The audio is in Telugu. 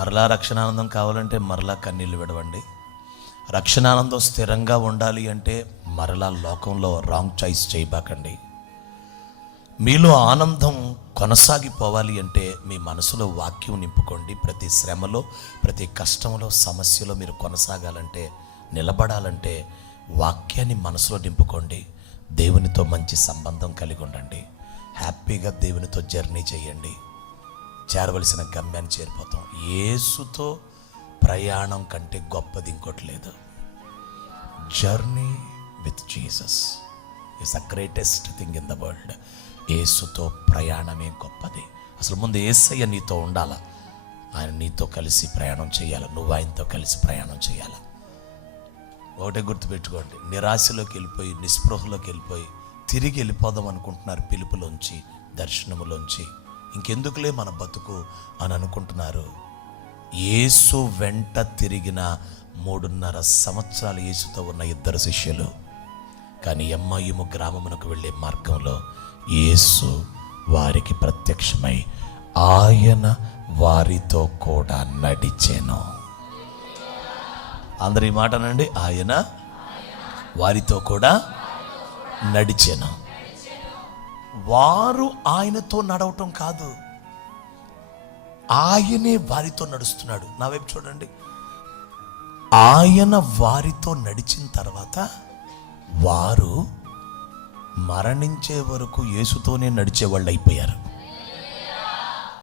మరలా రక్షణానందం కావాలంటే మరలా కన్నీళ్ళు విడవండి. రక్షణానందం స్థిరంగా ఉండాలి అంటే మరలా లోకంలో రాంగ్ చాయిస్ చేయబాకండి. మీలో ఆనందం కొనసాగిపోవాలి అంటే మీ మనసులో వాక్యం నింపుకోండి. ప్రతి శ్రమలో, ప్రతి కష్టంలో, సమస్యలో మీరు కొనసాగాలంటే, నిలబడాలంటే వాక్యాన్ని మనసులో నింపుకోండి. దేవునితో మంచి సంబంధం కలిగి ఉండండి. హ్యాపీగా దేవునితో జర్నీ చేయండి. చేరవలసిన గమ్యాన్ని చేరిపోతాం. యేసుతో ప్రయాణం కంటే గొప్పది ఇంకోటి లేదు. Journey with Jesus is the greatest thing in the world. యేసుతో ప్రయాణమే గొప్పది. అసలు ముందు యేసయ్య నీతో ఉండాలా, ఆయన నీతో కలిసి ప్రయాణం చేయాలి, నువ్వు ఆయనతో కలిసి ప్రయాణం చేయాలి. ఒకటే గుర్తుపెట్టుకోండి, నిరాశలోకి వెళ్ళిపోయి, నిస్పృహలోకి వెళ్ళిపోయి తిరిగి వెళ్ళిపోదాం అనుకుంటున్నారు. పిలుపులోంచి, దర్శనములోంచి ఇంకెందుకులే మన బతుకు అని అనుకుంటున్నారు. యేసు వెంట తిరిగిన 3.5 సంవత్సరాలు యేసుతో ఉన్న 2 శిష్యులు, కానీ ఎమ్మాయిము గ్రామమునకు వెళ్ళే మార్గంలో యేసు వారికి ప్రత్యక్షమై ఆయన వారితో కూడా నడిచెను. అందరు ఈ మాట అనండి, ఆయన వారితో కూడా నడిచెను. వారు ఆయనతో నడవటం కాదు, ఆయనే వారితో నడుస్తున్నాడు. నా వైపు చూడండి. ఆయన వారితో నడిచిన తర్వాత వారు మరణించే వరకు యేసుతోనే నడిచేవాళ్ళు అయిపోయారు.